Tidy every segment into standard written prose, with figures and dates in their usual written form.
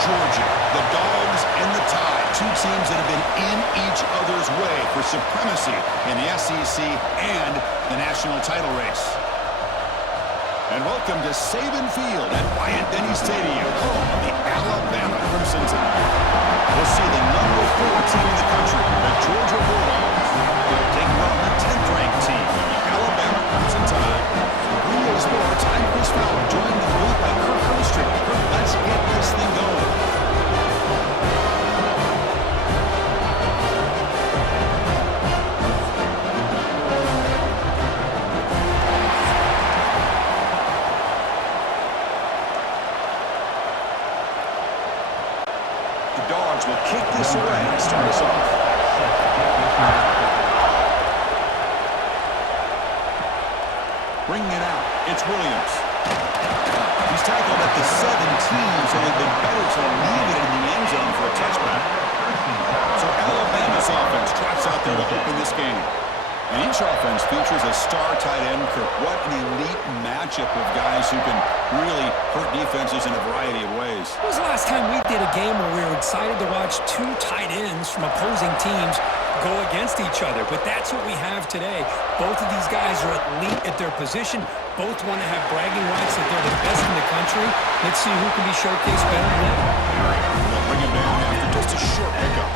Georgia, the Dogs and the Tide, two teams that have been in each other's way for supremacy in the SEC and the national title race. And welcome to Saban Field at Bryant-Denny Stadium, home of the Alabama Crimson Tide. We'll see the number 4 team in the country, the Georgia Bulldogs, taking on the 10th-ranked team, the Alabama Crimson Tide. Green Day Sports, I'm Chris Fowler, joined in the booth by Kirk Herbstreit. Kirk, let's get this thing going. The Dogs will kick this away to start us off. Bringing it out, it's Williams. He's tackled at the 17, so they've been better to leave it in the end zone for a touchback. So Alabama's offense trots out there to open this game. And each offense features a star tight end. Kirk, what an elite matchup of guys who can really hurt defenses in a variety of ways. When was the last time we did a game where we were excited to watch two tight ends from opposing teams go against each other? But that's what we have today. Both of these guys are elite at their position. Both want to have bragging rights that they're the best in the country. Let's see who can be showcased better than them. They'll bring him down after just a short pickup.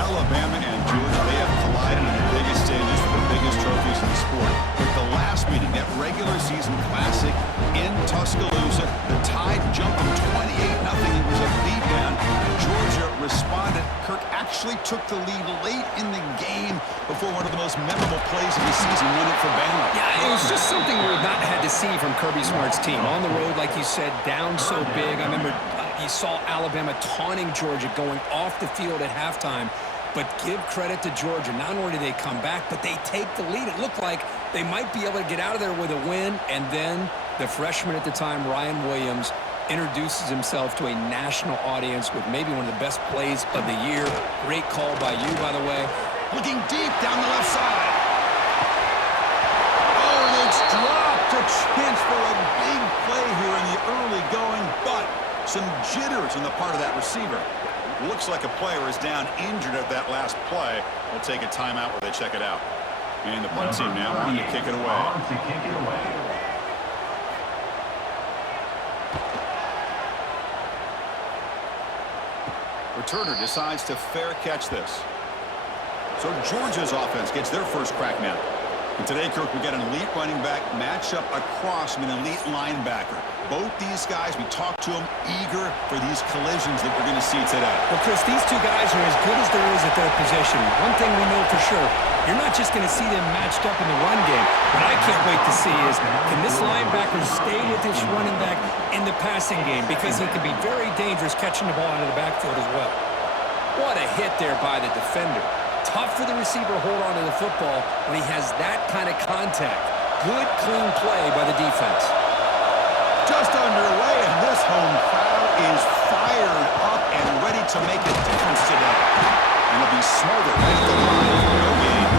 Alabama and Georgia, they have collided in the biggest stages for the biggest trophies in the sport. At the last meeting, that regular season classic in Tuscaloosa, the Tide jumped them 28-0. It was a beatdown. Georgia responded. Kirk actually took the lead late in the game before one of the most memorable plays of the season won it for Bama. Yeah, it was just something we've not had to see from Kirby Smart's team. On the road, like you said, down so big. I remember you saw Alabama taunting Georgia going off the field at halftime. But give credit to Georgia. Not only do they come back, but they take the lead. It looked like they might be able to get out of there with a win. And then the freshman at the time, Ryan Williams, introduces himself to a national audience with maybe one of the best plays of the year. Great call by you, by the way. Looking deep down the left side. Oh, and it's dropped. A chance for a big play here in the early going, but some jitters on the part of that receiver. Looks like a player is down injured at that last play. We'll take a timeout where they check it out. And the punt team now on to kick it away. Returner decides to fair catch this. So Georgia's offense gets their first crack now. And today, Kirk, we got an elite running back match up across from an elite linebacker. Both these guys, we talked to them, eager for these collisions that we're going to see today. Well, Chris, these two guys are as good as there is at their position. One thing we know for sure, you're not just going to see them matched up in the run game. What I can't wait to see is, can this linebacker stay with this running back in the passing game? Because he can be very dangerous catching the ball out of the backfield as well. What a hit there by the defender. Tough for the receiver to hold on to the football when he has that kind of contact. Good, clean play by the defense. Just underway, and this home crowd is fired up and ready to make a difference today. And it'll be smothered right at the line for no gain.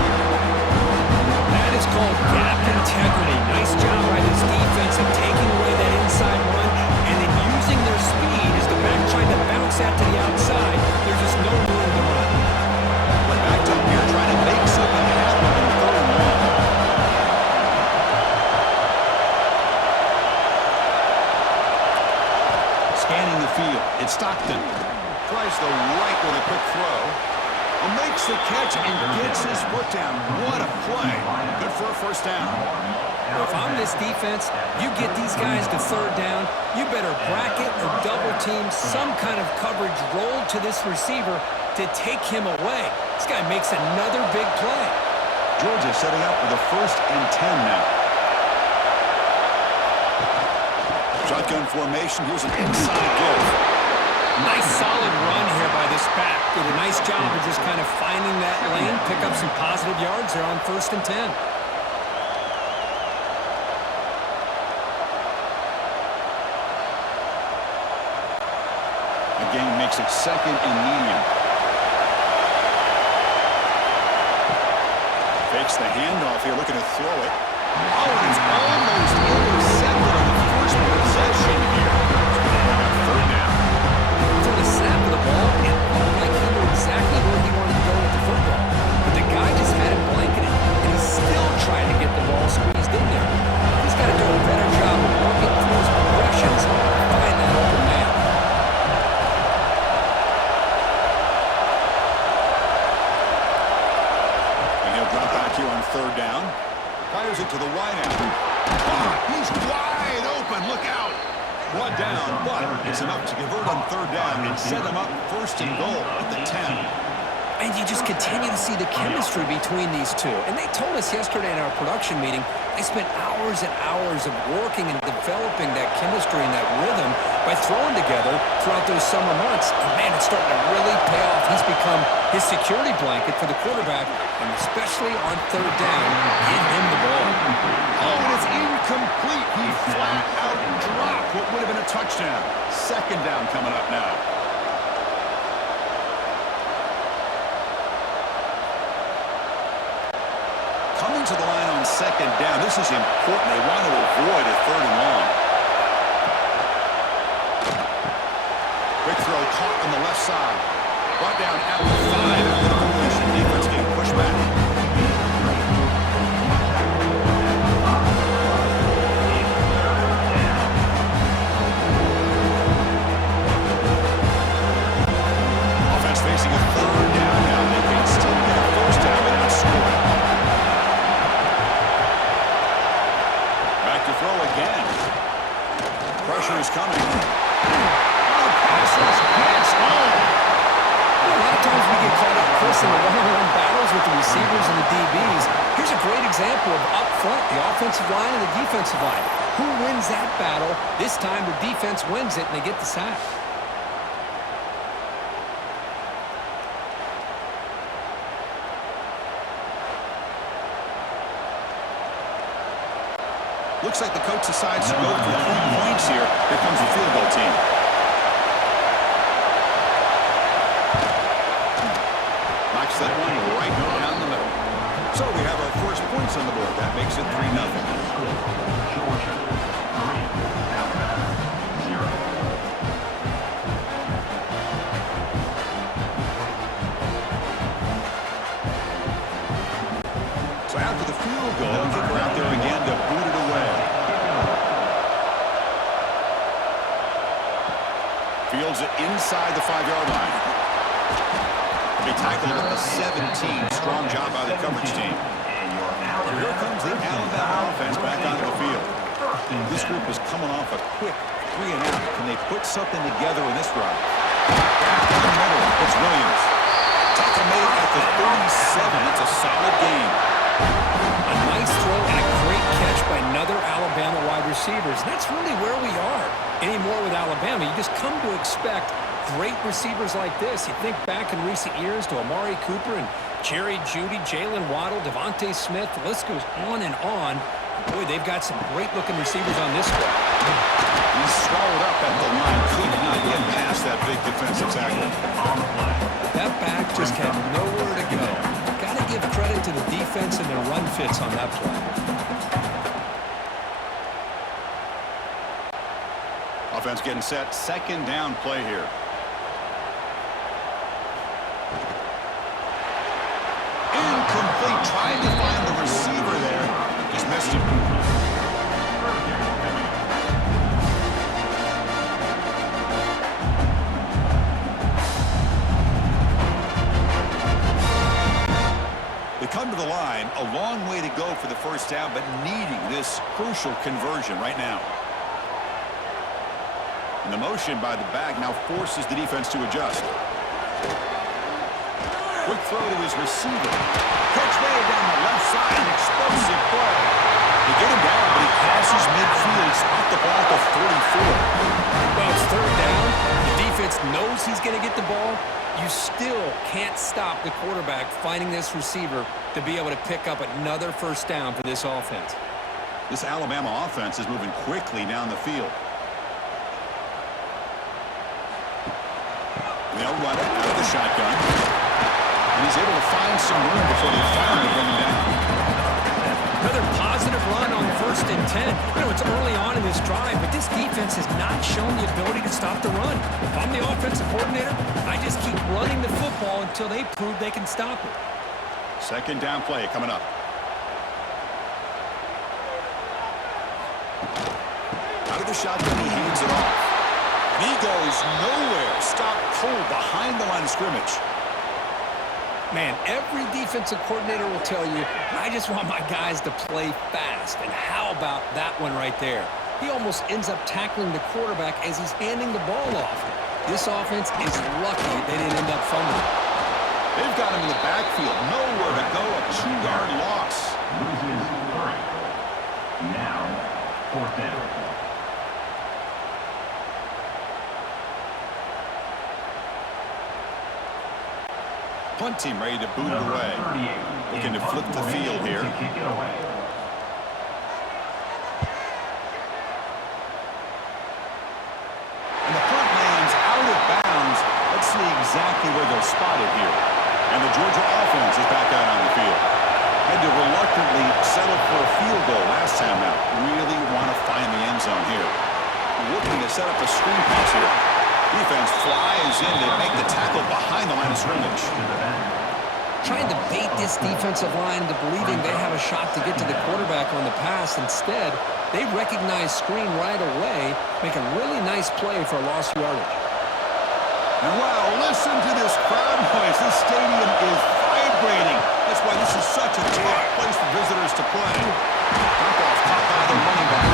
That is called gap integrity. Nice job by this defense of taking away that inside run and then using their speed as the back trying to bounce out to the outside. There's just no room to run. We're backed up here trying to make something happen in the third and long. Scanning the field, it's Stockton. Tries the right with a quick throw. Makes the catch and gets his foot down. What a play. Good for a first down. Well, if I'm this defense, you get these guys to third down, you better bracket or double team some kind of coverage roll to this receiver to take him away. This guy makes another big play. Georgia setting up for the 1st and 10 now. Shotgun formation. Here's an inside give. Nice solid run here by this back. Did a nice job of just kind of finding that lane, pick up some positive yards there on 1st and 10. Again, makes it 2nd and medium. Fakes the handoff here, looking to throw it. Oh, and it's almost intercepted on the first possession here. 3rd down. down, but it's enough to convert on third down and set them up first and goal at the 10. And you just continue to see the chemistry between these two. And they told us yesterday in our production meeting, they spent hours and hours of working and developing that chemistry and that rhythm by throwing together throughout those summer months. And man, it's starting to really pay off. He's become his security blanket for the quarterback, and especially on third down, get him the ball. Oh, and it's incomplete. He flat out dropped what would have been a touchdown. Second down coming up now. Coming to the line on second down. This is important. They want to avoid a third and long. Quick throw caught on the left side. Brought down at the 5 after the completion. Defense getting pushed back. Offense facing a third down now. They can still get a first down without scoring. To throw again. Pressure is coming. Oh, passes. It's on. A lot of times we get caught up, Chris, in the one-on-one battles with the receivers and the DBs. Here's a great example of up front, the offensive line and the defensive line. Who wins that battle? This time the defense wins it, and they get the sack. Looks like the coach decides to go for 3 points here. Here comes the field goal team. Knocks that one right down the middle. So we have our first points on the board. That makes it 3-0. So after the field goal, kicker out there again to boot it away. Fields it inside the 5-yard line. They tackled at the 17. Strong job by the coverage team. So here comes the Alabama offense back onto the field. This group is coming off a quick 3-and-out. Can they put something together in this drive? Back in the middle, it's Williams. Tackle made at the 37. It's a solid game. A nice throw and a great catch by another Alabama wide receivers. That's really where we are anymore with Alabama. You just come to expect great receivers like this. You think back in recent years to Amari Cooper and Jerry Jeudy, Jalen Waddle, Devontae Smith. The list goes on and on. Boy, they've got some great-looking receivers on this squad. He's swallowed up at the line. Could not get past that big defensive tackle. That back just had nowhere to go. Got to give credit to the defense and their run fits on that play. Offense getting set. Second down play here. Incomplete. Trying to find the receiver there. Just missed him. They come to the line. A long way to go for the first down, but needing this crucial conversion right now. And the motion by the back now forces the defense to adjust. Quick throw to his receiver. Catch made down the left side. An explosive play. They get him down, but he passes midfield. Spot the ball at the 44. Well, it's third down. The defense knows he's going to get the ball. You still can't stop the quarterback finding this receiver to be able to pick up another first down for this offense. This Alabama offense is moving quickly down the field. They'll run it out of the shotgun. And he's able to find some room before they finally bring him down. Another positive run on 1st and 10. You know, it's early on in this drive, but this defense has not shown the ability to stop the run. If I'm the offensive coordinator, I just keep running the football until they prove they can stop it. Second down play coming up. Out of the shotgun, he hands it off. And he goes nowhere. Stop cold behind the line of scrimmage. Man, every defensive coordinator will tell you, I just want my guys to play fast. And how about that one right there? He almost ends up tackling the quarterback as he's handing the ball off. This offense is lucky they didn't end up fumbling. They've got him in the backfield. Nowhere to go. A 2-yard loss. Loses 3. Now, 4th down. Punt team ready to boot it away. Looking to flip the field here. Kick it away. And the punt lands out of bounds. Let's see exactly where they'll spot it here. And the Georgia offense is back out on the field. Had to reluctantly settle for a field goal last time out. Really want to find the end zone here. Looking to set up a screen pass here. Defense flies in. They make the tackle behind the line of scrimmage. Trying to bait this defensive line into believing they have a shot to get to the quarterback on the pass. Instead, they recognize screen right away, make a really nice play for a lost yardage. And wow, listen to this crowd noise. This stadium is vibrating. That's why this is such a tough place for visitors to play. Dump-off caught by the running back.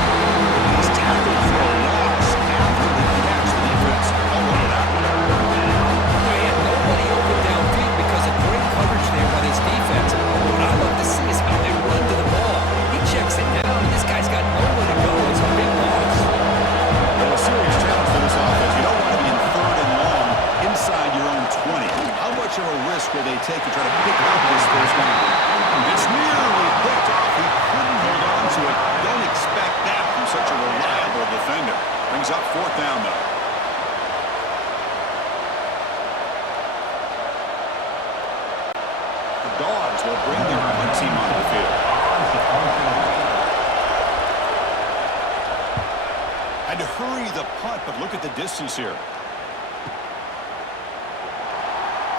He's tackled for a loss after the catch. The defense unloaded out. He had nobody open downfield because of great coverage there by this defense. What I love to see is how they run to the ball. He checks it down, and this guy's got nowhere to go. It's a big loss. Well, a serious challenge for this offense. You don't want to be in 3rd and long inside your own 20. How much of a risk will they take to try to pick up this first down? It's nearly picked off. He couldn't hold on to it. Don't expect that from such a reliable defender. Brings up 4th down, though. The Dogs will bring their punt team onto the field. Had to hurry the punt, but look at the distance here.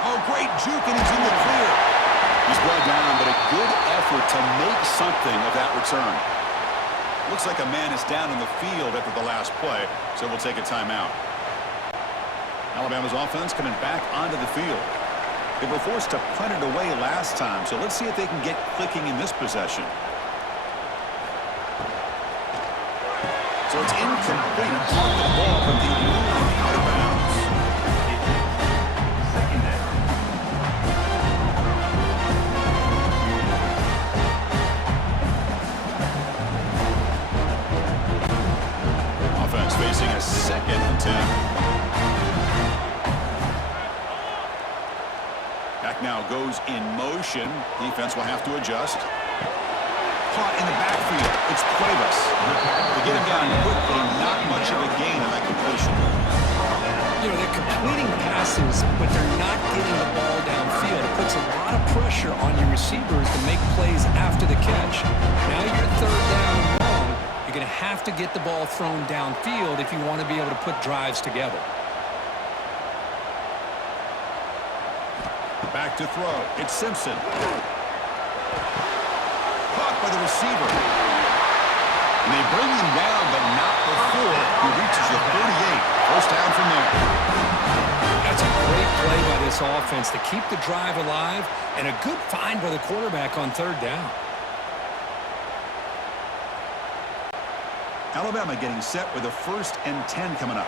Oh, great juke, and he's in the clear. He's well down, but a good effort to make something of that return. Looks like a man is down in the field after the last play, so we'll take a timeout. Alabama's offense coming back onto the field. They were forced to punt it away last time, so let's see if they can get clicking in this possession. So it's incomplete. Caught the ball, but the ruling out of bounds. Second down. Offense facing a 2nd and 10. Back now goes in motion. Defense will have to adjust. Caught in the backfield. It's Cuevas. To get him down quickly, not much of a gain on that completion. You know, they're completing passes, but they're not getting the ball downfield. It puts a lot of pressure on your receivers to make plays after the catch. Now you're 3rd down and long. You're going to have to get the ball thrown downfield if you want to be able to put drives together. Back to throw. It's Simpson. Caught by the receiver. And they bring him down, but not before he reaches the 38. First down from there. That's a great play by this offense to keep the drive alive, and a good find by the quarterback on 3rd down. Alabama getting set with a 1st and 10 coming up.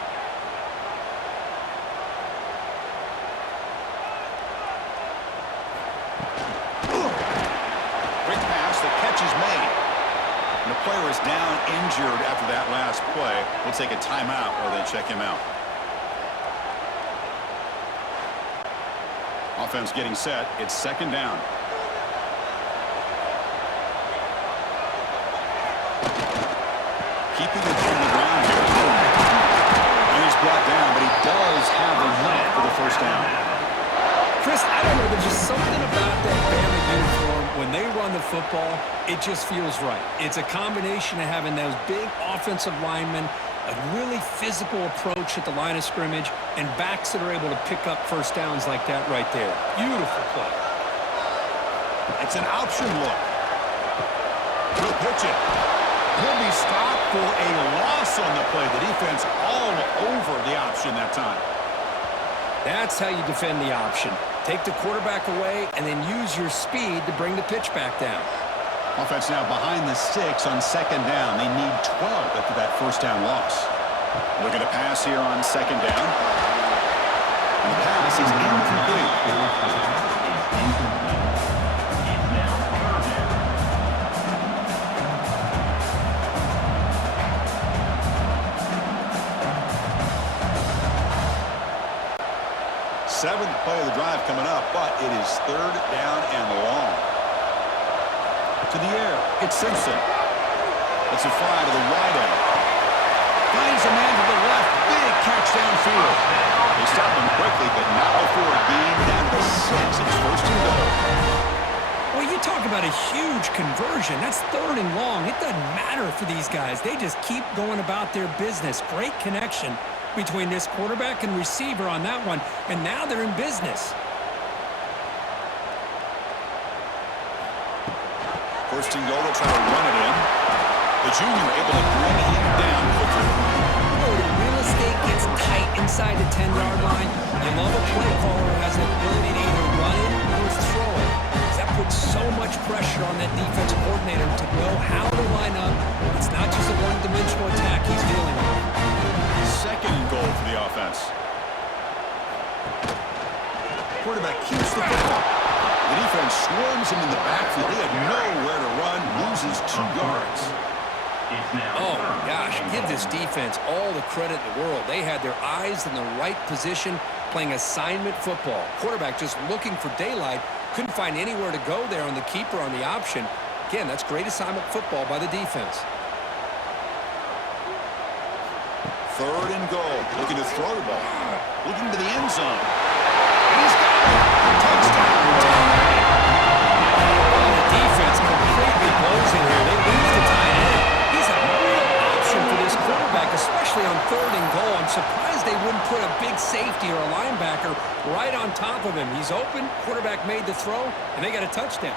Quick pass, the catch is made. And the player is down injured after that last play. We'll take a timeout while they check him out. Offense getting set. It's 2nd down. Keeping it on the ground here. And he's brought down, but he does have enough for the first down. Chris, I don't know. There's just something about that Bama uniform. When they run the football, it just feels right. It's a combination of having those big offensive linemen, a really physical approach at the line of scrimmage, and backs that are able to pick up first downs like that right there. Beautiful play. It's an option look. He'll pitch it. He'll be stopped for a loss on the play. The defense all over the option that time. That's how you defend the option. Take the quarterback away and then use your speed to bring the pitch back down. Offense now behind the 6 on second down. They need 12 after that first down loss. Looking to pass here on second down. And the pass is incomplete. Seventh play of the drive coming up, but it is third down and long. To the air, it's Simpson. It's a fly to the wide end. Finds a man to the left. Big catch downfield. They stop him quickly, but not before a gain down to 6. It's first and goal. Well, you talk about a huge conversion. That's third and long. It doesn't matter for these guys. They just keep going about their business. Great connection between this quarterback and receiver on that one, and now they're in business. First and goal, they'll try to run it in. The junior able to bring him down quickly. Oh, the real estate gets tight inside the 10-yard line. You love a play caller who has the ability to either run it or throw it. That puts so much pressure on that defensive coordinator to know how to line up. It's not just a one-dimensional attack he's dealing with. Second and goal for the offense. Quarterback keeps the football. The defense swarms him in the backfield. He had nowhere to run, loses 2 yards. Oh, my gosh, give this defense all the credit in the world. They had their eyes in the right position, playing assignment football. Quarterback just looking for daylight, couldn't find anywhere to go there on the keeper on the option. Again, that's great assignment football by the defense. Third and goal. Looking to throw the ball. Looking to the end zone. And he's got it. Touchdown. The defense completely blows in here. They lose the tight end. He's a real option for this quarterback, especially on third and goal. I'm surprised they wouldn't put a big safety or a linebacker right on top of him. He's open. Quarterback made the throw, and they got a touchdown.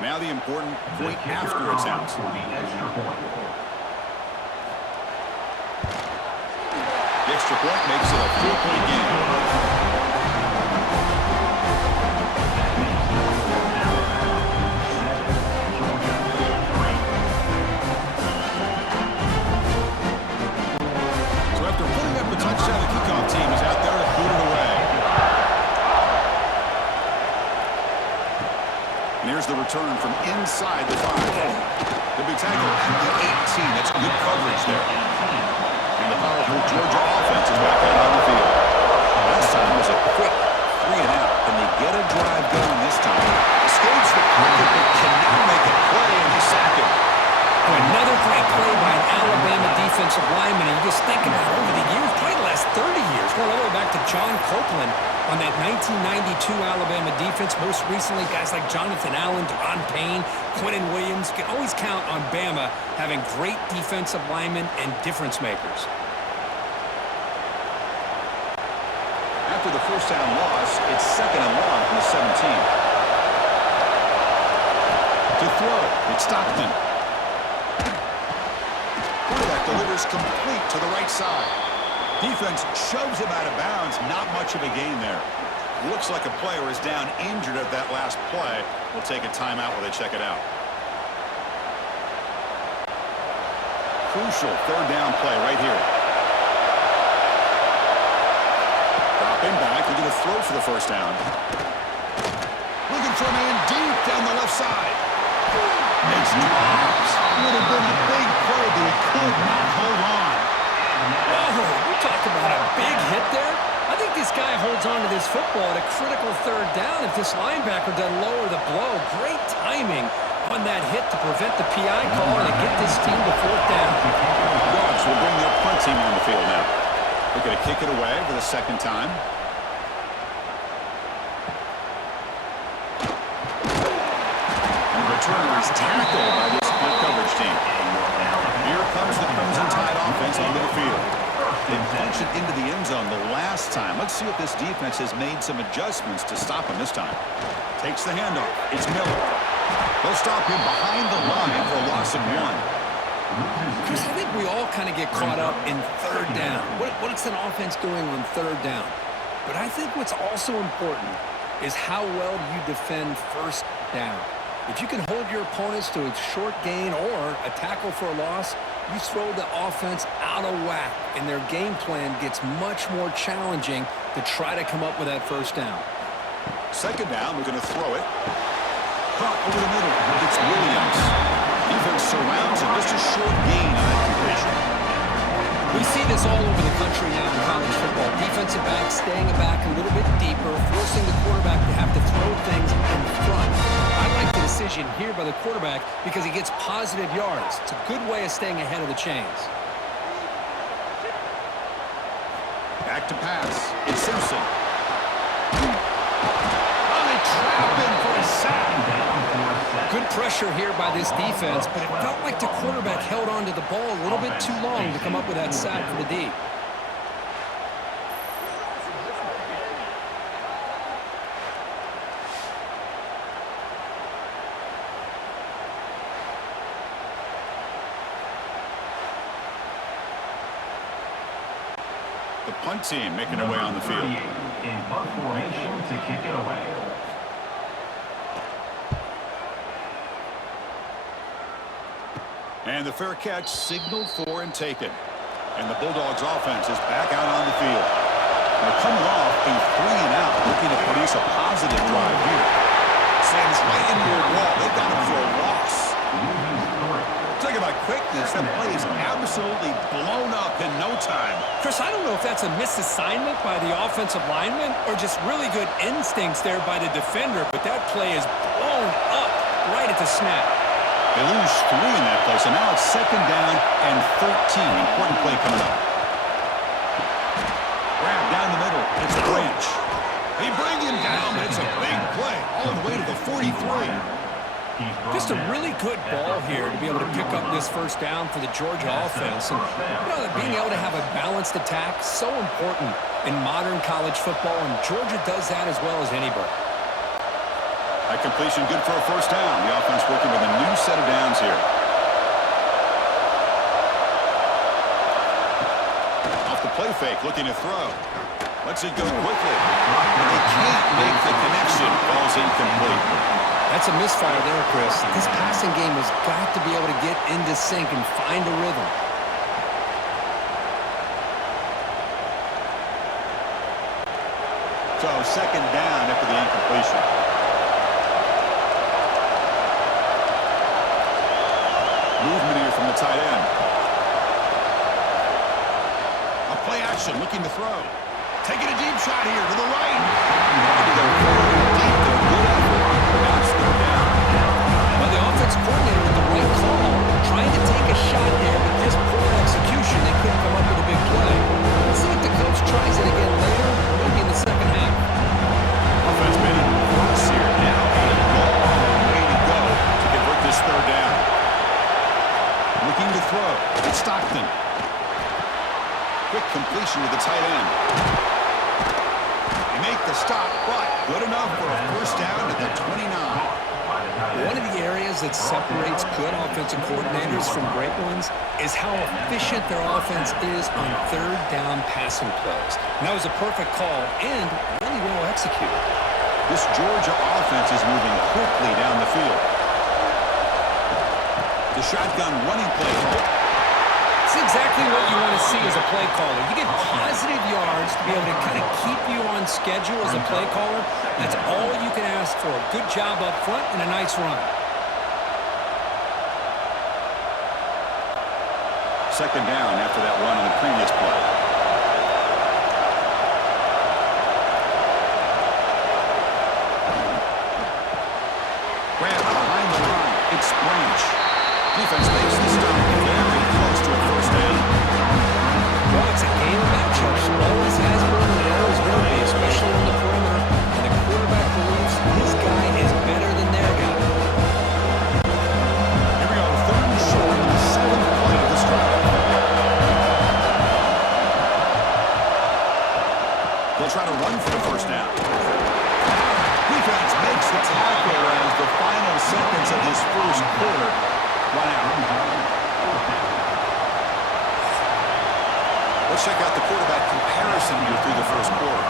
Now the important point after it's out. The extra point makes it a 4-point game. So after putting up the touchdown, the kickoff team is out there to boot it away. And here's the return from inside the 5. The big tackle at the 18. That's good coverage there. And the powerful Georgia offense is back out on the field. Last time was a quick 3 and out. Can they get a drive going this time? Escapes the pocket, but can now make a play, and they sack him. Oh, another great play by an Alabama defensive lineman. And you just think about it over the years, probably the last 30 years, going all the way back to John Copeland on that 1992 Alabama defense. Most recently, guys like Jonathan Allen, Deron Payne, Quentin Williams. You can always count on Bama having great defensive linemen and difference makers. After the first down loss, it's second and long from the 17. To throw, it's Stockton. Quarterback delivers complete to the right side. Defense shoves him out of bounds. Not much of a gain there. Looks like a player is down injured at that last play. We'll take a timeout while they check it out. Crucial third down play right here. Dropping back, looking to throw for the first down. Looking for a man deep down the left side. Makes drops. Would have been a big play, but he could not hold on. Oh, we talk about a big hit there. I think this guy holds on to this football at a critical third down if this linebacker doesn't lower the blow. Great timing on that hit to prevent the PI call and to get this team to fourth down. Dogs will bring their punt team on the field now. They're going to kick it away for the second time. And the returner is tackled by this punt coverage team. Here comes the Crimson Tide offense onto the field. They punched it into the end zone the last time. Let's see if this defense has made some adjustments to stop him this time. Takes the handoff. It's Miller. They'll stop him behind the line for a loss of 1. Chris, I think we all kind of get caught up in third down. What's an offense doing on third down? But I think what's also important is how well you defend first down. If you can hold your opponents to a short gain or a tackle for a loss, you throw the offense out of whack, and their game plan gets much more challenging to try to come up with that first down. Second down, we're going to throw it. Caught over the middle. It's Williams. Defense surrounds him. Just a short gain on that completion. We see this all over the country now in college football. Defensive backs staying back a little bit deeper, forcing the quarterback to have to throw things in front. I like the decision here by the quarterback because he gets positive yards. It's a good way of staying ahead of the chains. Back to pass. It's Simpson. Oh, they trap him for a sack. Good pressure here by this defense, but it felt like the quarterback held on to the ball a little bit too long to come up with that sack for the D. The punt team making their way on the field. In punt formation to kick it away. And the fair catch signaled for and taken. And the Bulldogs offense is back out on the field. They're coming off a 3-and-out, looking to produce a positive drive here. Sends right into your wall. They got him for a loss. Talk about quickness. That play is absolutely blown up in no time. Chris, I don't know if that's a misassignment by the offensive lineman or just really good instincts there by the defender, but that play is blown up right at the snap. They lose 3 in that play, so now it's second down and 13. Important play coming up. Grab down the middle. It's a Branch. They bring him down, but it's a big play all the way to the 43. Just a really good ball here to be able to pick up this first down for the Georgia offense. And, being able to have a balanced attack, so important in modern college football, and Georgia does that as well as anybody. That completion good for a first down. The offense working with a new set of downs here. Off the play fake, looking to throw. Lets it go quickly. And they can't make the connection. Ball's incomplete. That's a misfire there, Chris. This passing game has got to be able to get into sync and find a rhythm. So second down after the incompletion. Movement here from the tight end. A play action, looking to throw. Taking a deep shot here to the right. To go forward deep, they're good effort. Now it's third down. Well, the offense coordinator with the right call, trying to take a shot there, but just poor execution. They couldn't come up with a big play. Let's see if the coach tries it again later, maybe in the second half. Offense made it worse here. Now a long way to go to convert this third down. Looking to throw. It's Stockton. Quick completion to the tight end. They make the stop, but good enough for a first down at the 29. One of the areas that separates good offensive coordinators from great ones is how efficient their offense is on third down passing plays. And that was a perfect call and really well executed. This Georgia offense is moving quickly down the field. The shotgun running play. It's exactly what you want to see as a play caller. You get positive yards to be able to kind of keep you on schedule as a play caller. That's all you can ask for. Good job up front and a nice run. Second down after that run on the previous play. Grab behind the line. It's Branch. Defense makes the stop. Very close to a first down. Well, it's a game of matchups. Always has been and always will be, especially on the perimeter. And the quarterback believes his guy is better than their guy. Here we go. Third and short on the 7th play of this drive. They'll try to run for the first down. Defense makes the tackle as the final final seconds of this first quarter run out. Let's check out the quarterback comparison here through the first quarter.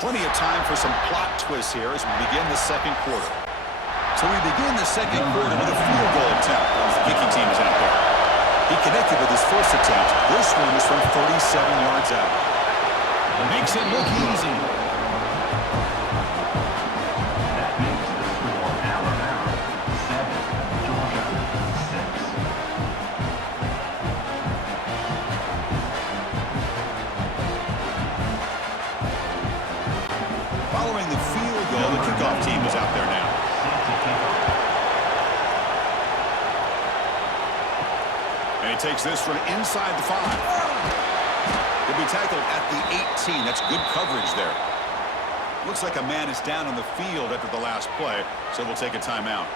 Plenty of time for some plot twists here as we begin the second quarter. So we begin the second quarter with a field goal attempt as the kicking team is out there. He connected with his first attempt. This one is from 37 yards out. Makes it look easy. That makes the score Alabama 7, Georgia 6. Following the field goal, the kickoff team is out there now. And he takes this from inside the 5. He'll be tackled at the 18. That's good coverage there. Looks like a man is down on the field after the last play, so we'll take a timeout.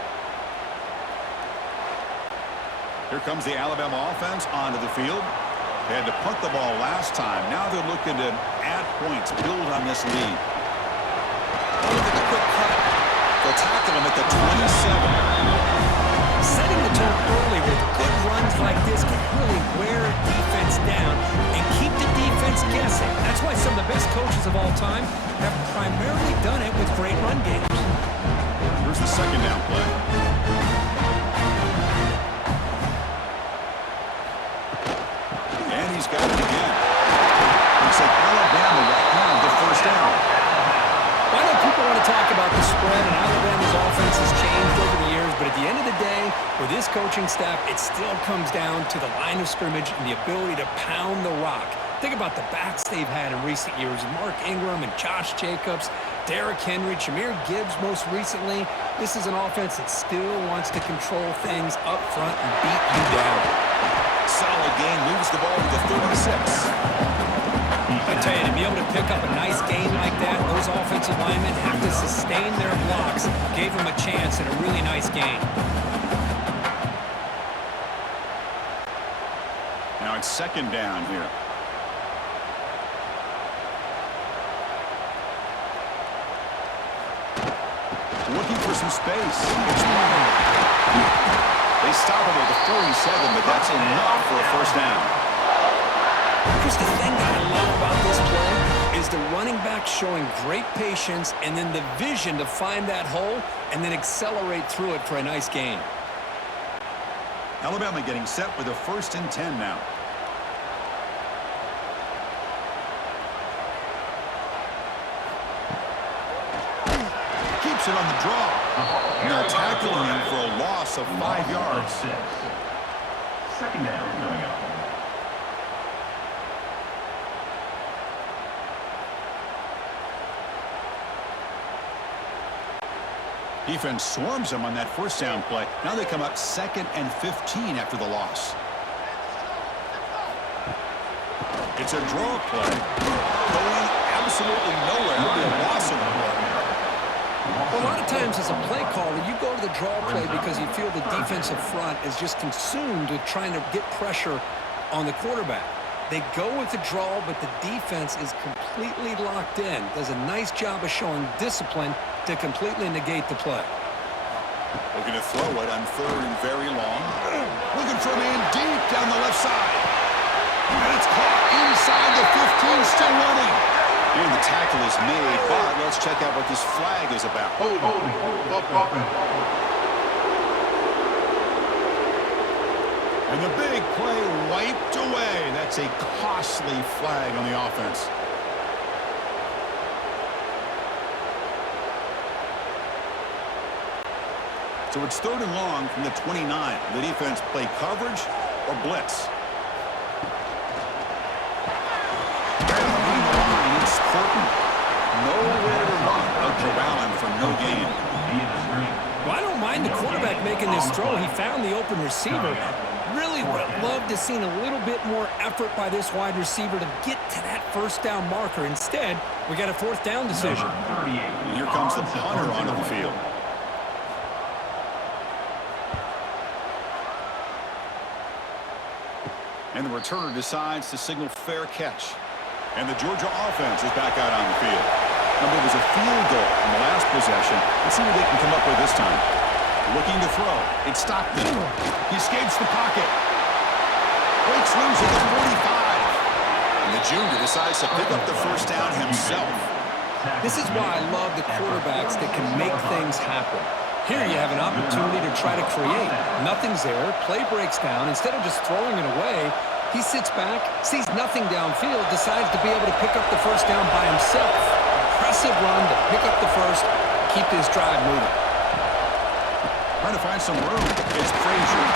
Here comes the Alabama offense onto the field. They had to punt the ball last time. Now they're looking to add points, build on this lead. Look at the quick cut. They'll tackle him at the 27. Setting the tone early with good runs like this can really wear defense down and keep the defense guessing. That's why some of the best coaches of all time have primarily done it with great run games. Here's the second down play. And he's got it again. Looks like Alabama will have the first down. I know people want to talk about the spread, and Alabama's offense has changed over the years, but at the end of the day, with this coaching staff, it still comes down to the line of scrimmage and the ability to pound the rock. Think about the backs they've had in recent years. Mark Ingram and Josh Jacobs, Derrick Henry, Jahmyr Gibbs most recently. This is an offense that still wants to control things up front and beat you down. Solid game, moves the ball to the 36. I tell you, to be able to pick up a nice game like that, those offensive linemen have to sustain their blocks. Gave them a chance at a really nice game. Now it's second down here. Looking for some space. It's one. They stop him at the 47, but that's enough for a first down. Here's the thing that I love about this play is the running back showing great patience and then the vision to find that hole and then accelerate through it for a nice gain. Alabama getting set with a 1st and 10 now. Keeps it on the draw. And they're tackling him for a loss of 5 yards. 6. Second down coming up. Defense swarms them on that first down play. Now they come up 2nd and 15 after the loss. It's a draw play. Going absolutely nowhere. It'll be a loss of the play. Well, a lot of times as a play caller, you go to the draw play because you feel the defensive front is just consumed with trying to get pressure on the quarterback. They go with the draw, but the defense is completely locked in. Does a nice job of showing discipline to completely negate the play. Looking to throw it on 3rd and very long. Looking for a man deep down the left side. And it's caught inside the 15, still running. Here the tackle is made, but let's check out what this flag is about. And the big play wiped away. That's a costly flag on the offense. So it's 3rd and long from the 29. The defense play coverage or blitz. It's important. Nowhere to run. A corral for no gain. Well, I don't mind the quarterback making this throw. He found the open receiver. Really would have loved to have seen a little bit more effort by this wide receiver to get to that first down marker. Instead, we got a 4th down decision. And here comes the punter onto the field. And the returner decides to signal fair catch. And the Georgia offense is back out on the field. Remember, it was a field goal in the last possession. Let's see what they can come up with this time. Looking to throw. It's Stockton. He escapes the pocket. Breaks loose at the 45. And the junior decides to pick up the first down himself. This is why I love the quarterbacks that can make things happen. Here you have an opportunity to try to create. Nothing's there. Play breaks down. Instead of just throwing it away, he sits back, sees nothing downfield, decides to be able to pick up the first down by himself. Impressive run to pick up the first, keep this drive moving. Trying to find some room. It's Frazier.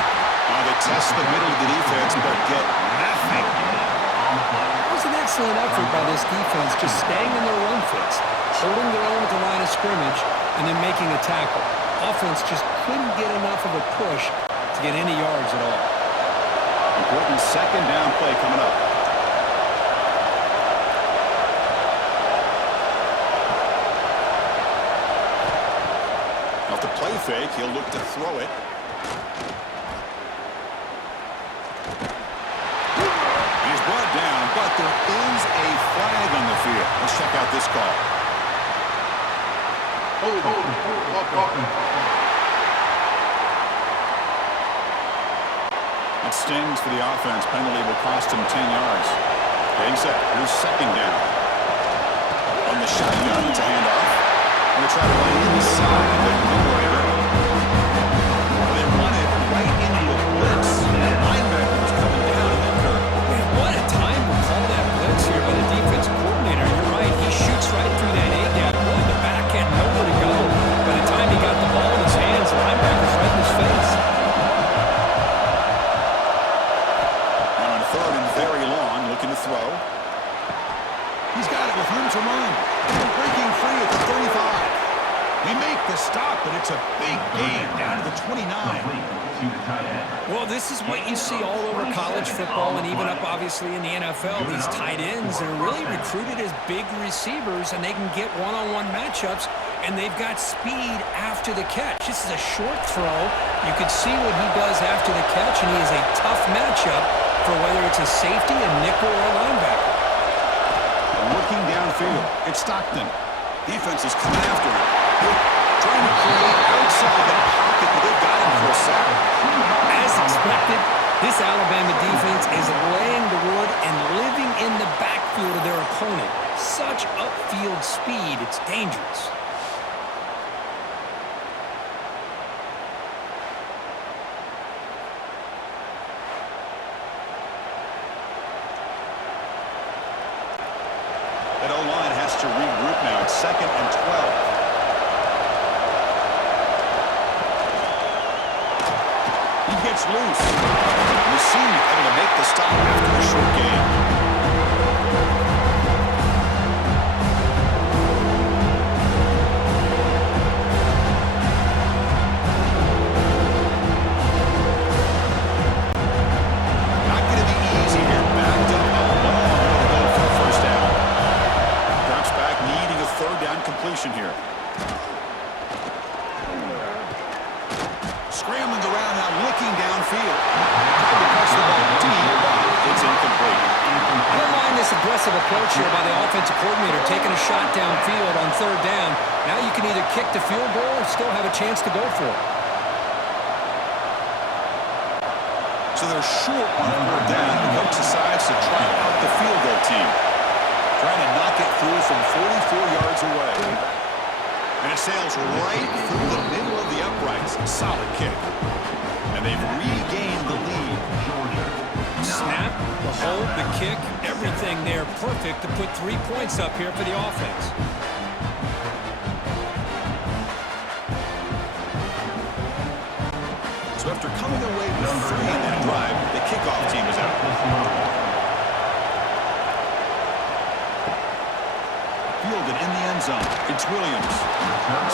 They test the middle of the defense, but get nothing. It was an excellent effort by this defense, just staying in their run fix, holding their own at the line of scrimmage, and then making a tackle. Offense just couldn't get enough of a push to get any yards at all. Important second down play coming up. Off the play fake, he'll look to throw it. He's brought down, but there is a flag on the field. Let's check out this call. That stings for the offense. Penalty will cost him 10 yards. Getting set. Here's second down. On the shotgun, it's a handoff. And they try to run inside the middle area. They run it right into a blitz. The linebacker was coming down in that curve. Man, what a time to call that blitz here by the defensive coordinator. You're right. He shoots right through that A-gap. Boy, the back had nowhere to go. By the time he got the ball in his hands, the linebacker's right in his face. Now on third and very long, looking to throw. He's got it with room to run. Breaking free at the 35. They make the stop, but it's a big gain down to the 29. Well, this is what you see all over college football and even up, obviously, in the NFL. These tight ends are really recruited as big receivers, and they can get one-on-one matchups, and they've got speed after the catch. This is a short throw. You can see what he does after the catch, and he is a tough matchup for whether it's a safety, a nickel, or a linebacker. Looking downfield, it's Stockton. Defense is coming after him. Trying to create outside the pocket, but they've got him for a sack. As expected, this Alabama defense is laying the wood and living in the backfield of their opponent. Such upfield speed, it's dangerous. That O-line has to regroup now. It's 2nd and 12. He gets loose. The senior able to make the stop after a short gain. Not going to be easy here. Backed up a long way to go for the first down. Drops back, needing a third down completion here. Scrambling around now, looking downfield. Trying to press the ball deep, but it's incomplete. I don't mind this aggressive approach here by the offensive coordinator, taking a shot downfield on third down. Now you can either kick the field goal or still have a chance to go for it. So they're short on third down. The coach decides to try out the field goal team. Trying to knock it through from 44 yards away. And it sails right through the middle of the uprights. Solid kick. And they've regained the lead. Snap, the hold, the kick, everything there perfect to put 3 points up here for the offense. So after coming away with 3 in that drive, the kickoff team is out. Fielded in the end zone. It's Williams.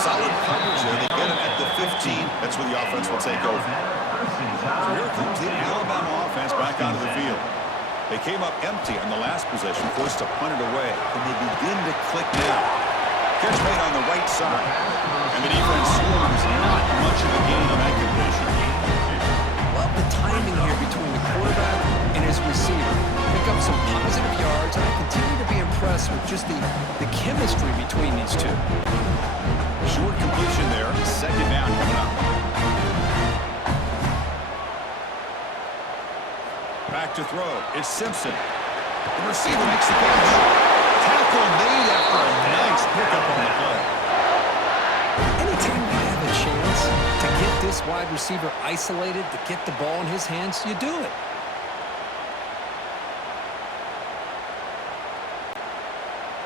Solid coverage there. They get him at the 15. That's where the offense will take over. So here comes the Alabama offense back onto the field. They came up empty on the last possession, forced to punt it away. And they begin to click now. Catch made on the right side. And the defense scores not much of a gain on that completion. Love the timing here between the quarterback and his receiver, pick up some positive yards, and I continue to be impressed with just the chemistry between these two. Short completion there. Second down coming up. Back to throw. It's Simpson. The receiver makes the catch. Tackle made after a nice pickup on the play. Anytime you have a chance to get this wide receiver isolated, to get the ball in his hands, you do it.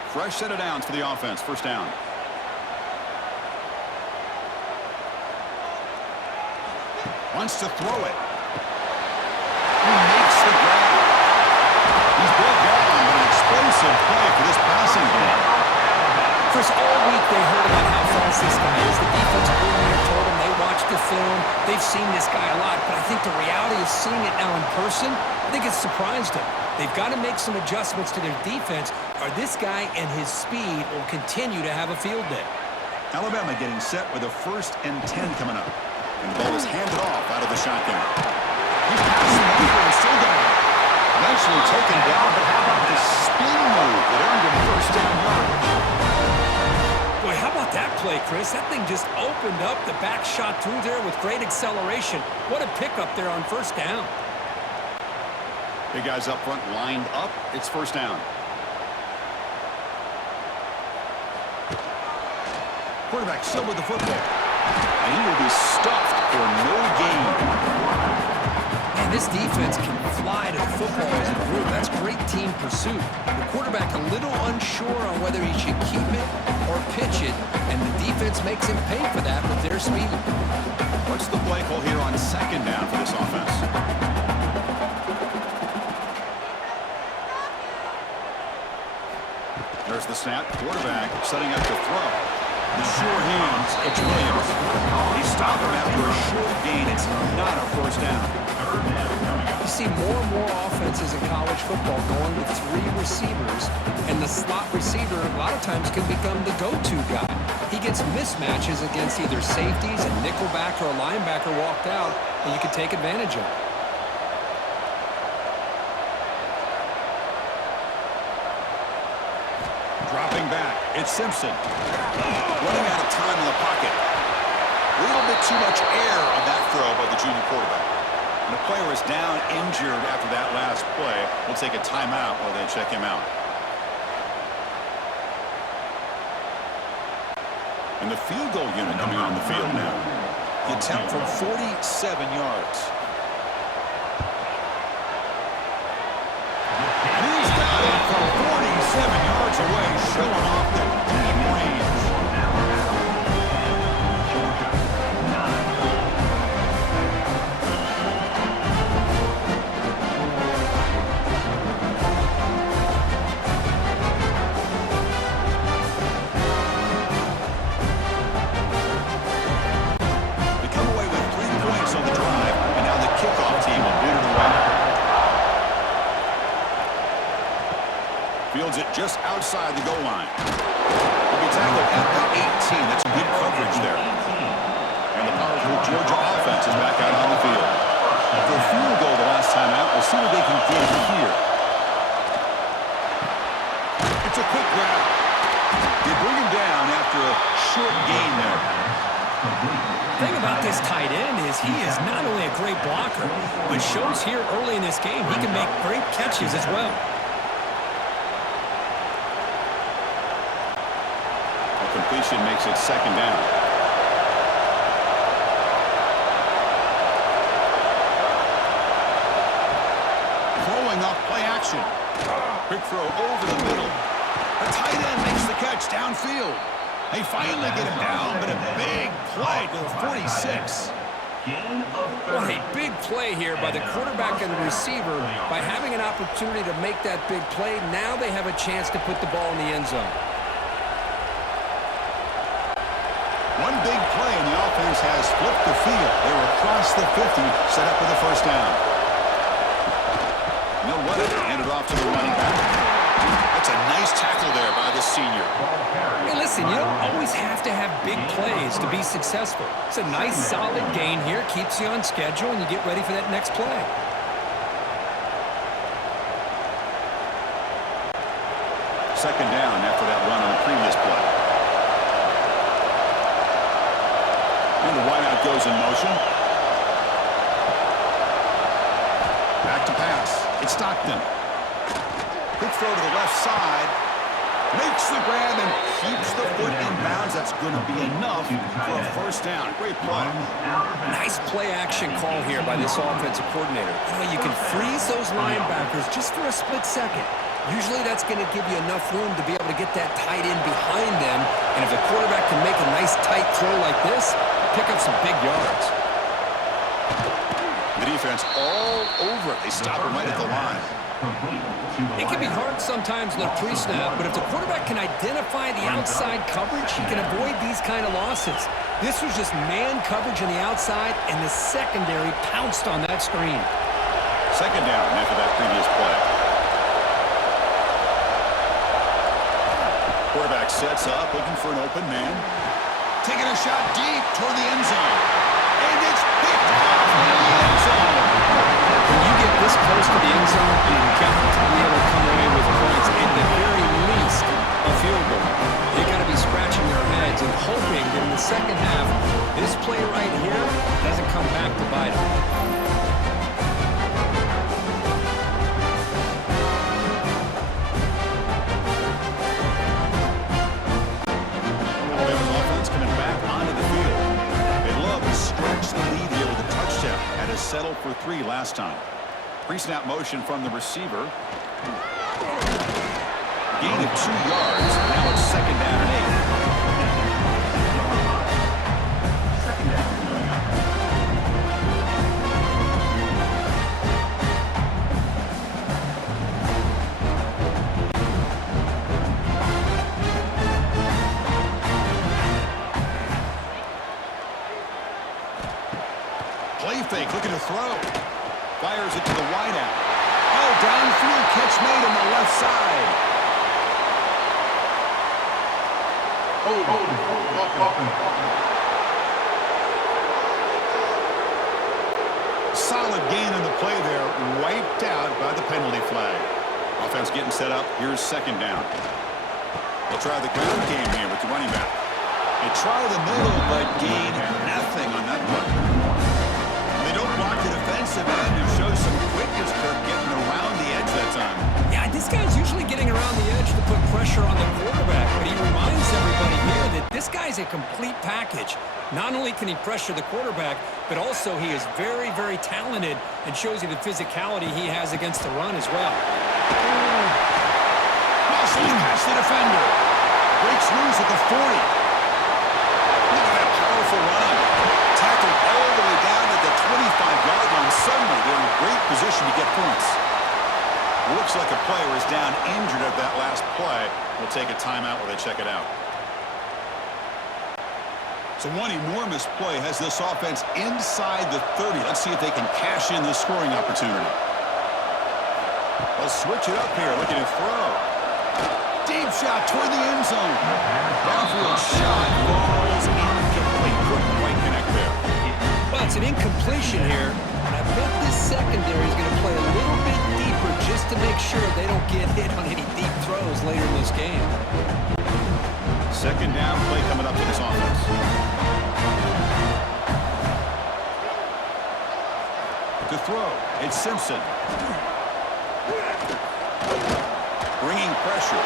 Fresh set of downs for the offense. First down. Wants to throw it. He makes the grab. He's brought down, but an explosive play for this passing game. First, all week they heard about how fast this guy is. The defensive coordinator told them they watched the film. They've seen this guy a lot, but I think the reality of seeing it now in person, I think it's surprised them. They've got to make some adjustments to their defense, or this guy and his speed will continue to have a field day. Alabama getting set with a 1st and 10 coming up. And the ball is handed off out of the shotgun. He's passing over and still down. Eventually taken down, but how about the spin move that earned him first down yardage? Boy, how about that play, Chris? That thing just opened up. The back shot through there with great acceleration. What a pickup there on first down. Big guys up front lined up. It's first down. Quarterback still with the football. And he will be stuffed for no gain. Man, this defense can fly to the football as a group. That's great team pursuit. The quarterback a little unsure on whether he should keep it or pitch it, and the defense makes him pay for that with their speed. What's the play call here on second down for this offense? There's the snap. Quarterback setting up to throw. The sure hands. It's Williams. He stopped him after a short gain. It's not a first down. You see more and more offenses in college football going with 3 receivers, and the slot receiver a lot of times can become the go-to guy. He gets mismatches against either safeties, a nickelback, or a linebacker walked out, and you can take advantage of it. Dropping back. It's Simpson. Running out of time in the pocket. A little bit too much air on that throw by the junior quarterback. And the player is down injured after that last play. We'll take a timeout while they check him out. And the field goal unit coming on the field now. The attempt from 47 yards. And he's got it from 47 yards away, showing off the deep range. They come away with 3 points on the drive, and now the kickoff team will boot it away. Fields it just outside the goal line. He'll be tackled at the 18. That's good coverage there. And the powerful Georgia offense is back out on the field. After a field goal the last time out, we'll see what they can get here. It's a quick grab. They bring him down after a short gain there. The thing about this tight end is he is not only a great blocker, but shows here early in this game he can make great catches as well. Completion makes it second down. Throwing off play action. Quick throw over the middle. The tight end makes the catch downfield. They finally get him down, but a big play to the 46. What a big play here by the quarterback and the receiver. By having an opportunity to make that big play, now they have a chance to put the ball in the end zone. One big play, and the offense has flipped the field. They were across the 50, set up with a first down. No way, handed off to the running back. That's a nice tackle there by the senior. Hey, listen, you don't always have to have big plays to be successful. It's a nice, solid gain here, keeps you on schedule, and you get ready for that next play. Second down after that run on the previous play. And the wideout goes in motion. Back to pass. It's Stockton. Quick throw to the left side. Makes the grab and keeps the foot in bounds. That's going to be enough for a first down. Great play. Nice play action call here by this offensive coordinator. You can freeze those linebackers just for a split second. Usually that's going to give you enough room to be able to get that tight end behind them. And if the quarterback can make a nice tight throw like this, pick up some big yards. The defense all over it. They stop him right at the line. It can be hard sometimes in the pre-snap, but if the quarterback can identify the outside coverage, he can avoid these kind of losses. This was just man coverage on the outside, and the secondary pounced on that screen. Second down after that previous play. Quarterback sets up, looking for an open man. Taking a shot deep toward the end zone. And it's picked off in the end zone. When you get this close to the end zone, you've got to be able to come away with points, at the very least, a field goal. They've got to be scratching their heads and hoping that in the second half, this play right here doesn't come back to bite them. Alabama's offense coming back onto the field. They love to stretch the lead here with a touchdown. Had to settle for 3 last time. Pre-snap motion from the receiver. Gain of 2 yards. Now it's second down and 8. Second down going up. Play fake, looking to throw. Fires it to the wideout. Oh, downfield catch made on the left side. Solid gain on the play there, wiped out by the penalty flag. Offense getting set up. Here's second down. They'll try the ground game here with the running back. They try the middle, but gain nothing on that play. They don't block the defensive end and show some quickness, Kirk, getting around the edge that time. Yeah, this guy's usually getting around the edge to put pressure on the quarterback, but he reminds everybody here that this guy's a complete package. Not only can he pressure the quarterback, but also he is very, very talented and shows you the physicality he has against the run as well. Muscles past the defender. Breaks loose at the 40. Look at that powerful run. Tackled all the way down at the 25-yard line. Suddenly, they're in great position to get points. Looks like a player is down injured at that last play. We'll take a timeout while they check it out. So one enormous play has this offense inside the 30. Let's see if they can cash in this scoring opportunity. They'll switch it up here, looking to throw. Deep shot toward the end zone. Downfield shot falls incomplete. Couldn't quite connect there. Well, it's an incompletion here, and I bet this secondary is going to play a little bit deeper just to make sure they don't get hit on any deep throws later in this game. Second down play coming up for this offense. To throw, it's Simpson. Bringing pressure.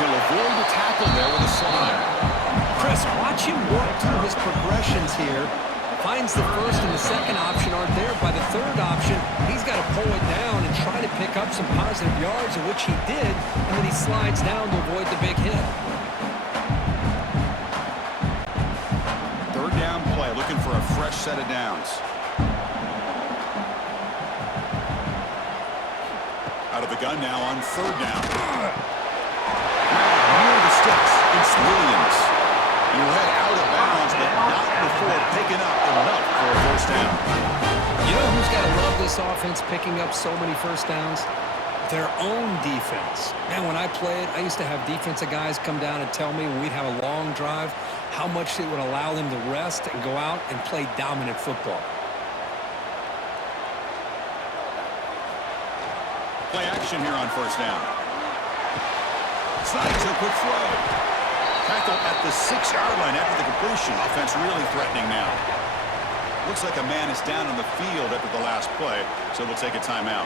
He'll avoid the tackle there with a slide. Chris, watch him work through his progressions here. Finds the first and the second option aren't there. By the third option, he's got to pull it down and try to pick up some positive yards, which he did, and then he slides down to avoid the big hit. Third down play, looking for a fresh set of downs. Out of the gun now on third down. Near the sticks, it's Williams. He head out of bounds, but not before picking up enough for a first down. You know who's got to love this offense picking up so many first downs? Their own defense. Man, when I played, I used to have defensive guys come down and tell me when we'd have a long drive how much it would allow them to rest and go out and play dominant football. Play action here on first down. It's not a quick throw. Tackle at the 6-yard line after the completion. Offense really threatening now. Looks like a man is down on the field after the last play, so we'll take a timeout.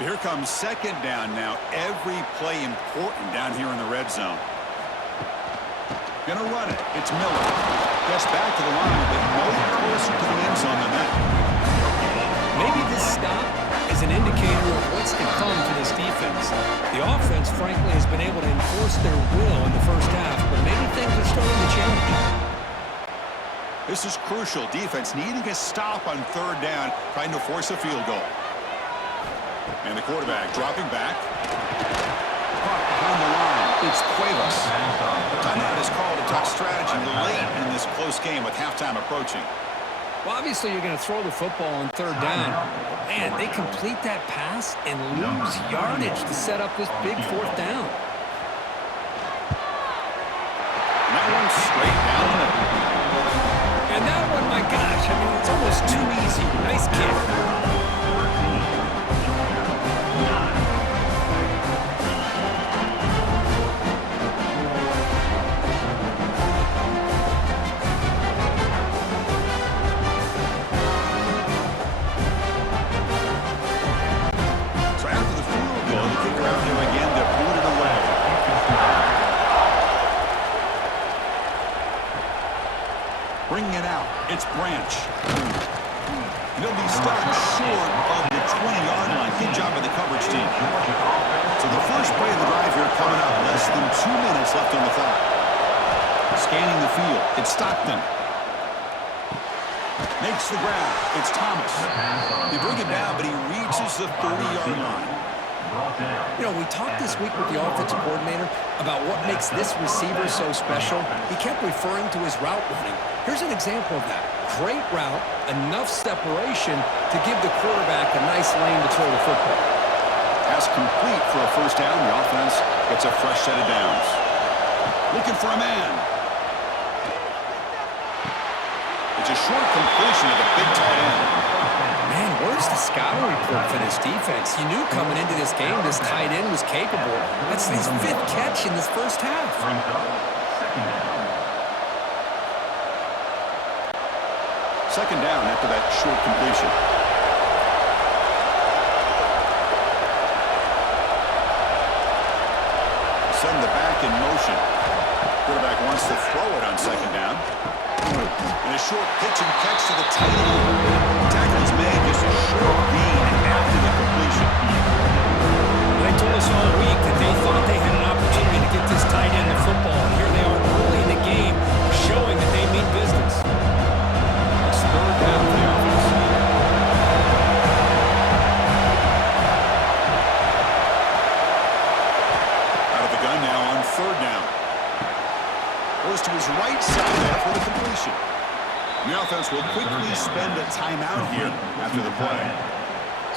So here comes second down now. Every play important down here in the red zone. Gonna run it. It's Miller. Gets back to the line, but no closer to the end zone than that. Maybe this stop is an indicator of what's to come for this defense. The offense, frankly, has been able to enforce their will in the first half, but maybe things are starting to change. This is crucial. Defense needing a stop on third down, trying to force a field goal. And the quarterback dropping back. Caught behind the line. It's Cuevas. Timeout is called to talk strategy late in this close game with halftime approaching. Well, obviously, you're going to throw the football on third down. But man, they complete that pass and lose yardage to set up this big fourth down. And that one's straight down the middle. And that one, my gosh, I mean, it's almost too easy. Nice kick. Bringing it out, it's Branch. He'll be stopped short of the 20-yard line. Good job by the coverage team. So the first play of the drive here coming up. Less than 2 minutes left on the clock. Scanning the field, it's Stockton. Makes the grab, it's Thomas. They bring it down, but he reaches the 30-yard line. You know, we talked this week with the offensive coordinator about what makes this receiver so special. He kept referring to his route running. Here's an example of that. Great route, enough separation to give the quarterback a nice lane to throw the football. Pass complete for a first down. The offense gets a fresh set of downs. Looking for a man. It's a short completion of the big tight end. Man, where's the scouting report for this defense? You knew coming into this game this tight end was capable. That's his 5th catch in this first half. Second down after that short completion. Send the back in motion. Quarterback wants to throw it on second down. And a short pitch and catch to the tight end. Tackle is made, just a short gain after the completion. They told us all week that they thought they had an opportunity to get this tight end the football. And here they are early in the game showing that they mean business. It's third down for the offense. Out of the gun now on third down. Goes to his right side there for the completion. The offense will quickly spend a timeout here after the play.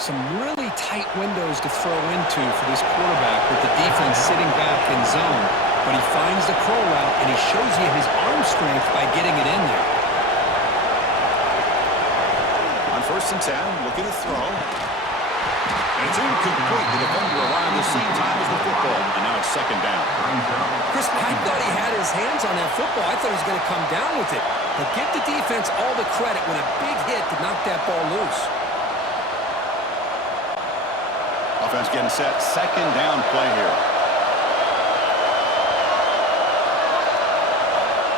Some really tight windows to throw into for this quarterback with the defense sitting back in zone. But he finds the crow route, and he shows you his arm strength by getting it in there. On 1st and 10, looking to throw. And it's incomplete. The defender arrived the same time as the football. And now it's second down. Chris, I thought he had his hands on that football. I thought he was going to come down with it. But give the defense all the credit when a big hit to knock that ball loose. Offense getting set. Second down play here.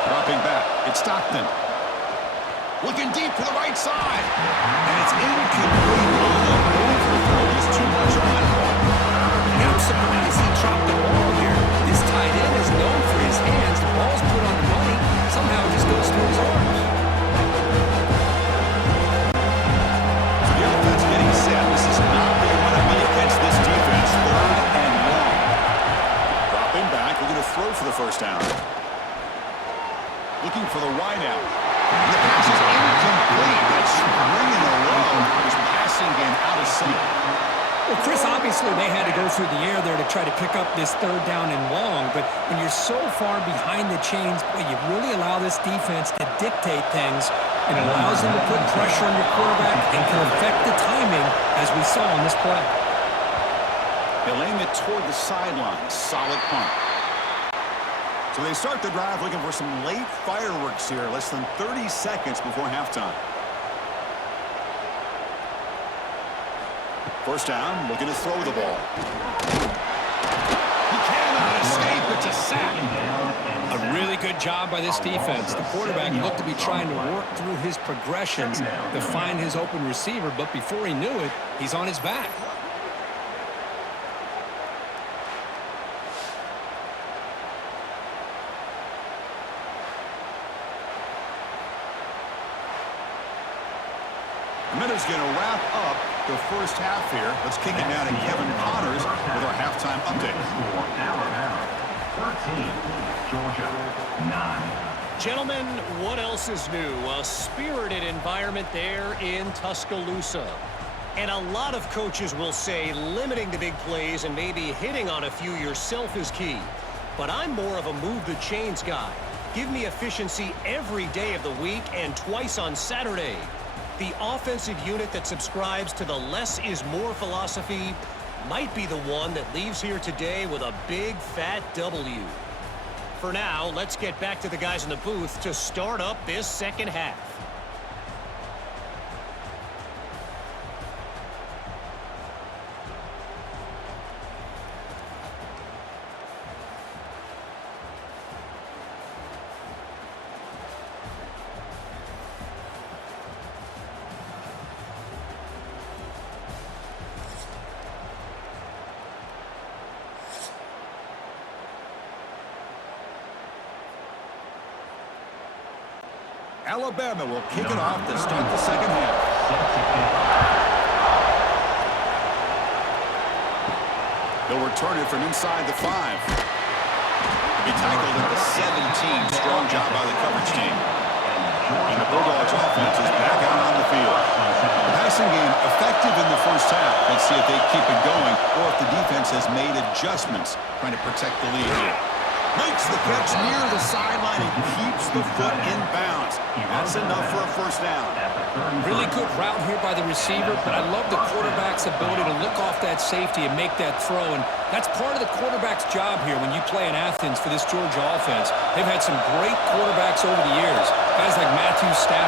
Dropping back. It's Stockton. Looking deep to the right side. And it's incomplete. There's too much on that ball. Yeah, I'm surprised he dropped the ball here. This tight end is known for his hands. The ball's put on the money. Somehow it just goes through his arms. So the offense getting set. This is not where you want to be against this defense. Third and long. Dropping back. We're going to throw for the first down. Looking for the wide out. The pass is incomplete. That's ringing along. His passing game out of sight. Well, Chris, obviously they had to go through the air there to try to pick up this third down and long, but when you're so far behind the chains, boy, you really allow this defense to dictate things, and it allows them to put pressure on your quarterback and can affect the timing, as we saw on this play. He'll aim it toward the sideline. Solid punt. So they start the drive looking for some late fireworks here. Less than 30 seconds before halftime. First down, looking to throw the ball. He cannot escape. It's a sack. A really good job by this defense. The quarterback looked to be trying to work through his progressions to find his open receiver, but before he knew it, he's on his back. A minute's going to wrap up the first half here. Let's kick it now to Kevin Connors with our halftime update. Alabama 13, Georgia 9. Gentlemen, what else is new? A spirited environment there in Tuscaloosa. And a lot of coaches will say limiting the big plays and maybe hitting on a few yourself is key. But I'm more of a move the chains guy. Give me efficiency every day of the week and twice on Saturday. The offensive unit that subscribes to the less is more philosophy might be the one that leaves here today with a big fat W. For now, let's get back to the guys in the booth to start up this second half. Alabama will kick it off to start the second half. They'll return it from inside the 5. He tackled at the 17. Strong job by the coverage team. And the Bulldogs offense is back out on the field. The passing game effective in the first half. Let's see if they keep it going or if the defense has made adjustments trying to protect the lead here. Makes the catch near the sideline and keeps the foot in bounds. That's enough for a first down. Really good route here by the receiver, but I love the quarterback's ability to look off that safety and make that throw. And that's part of the quarterback's job here when you play in Athens for this Georgia offense. They've had some great quarterbacks over the years. Guys like Matthew Stafford.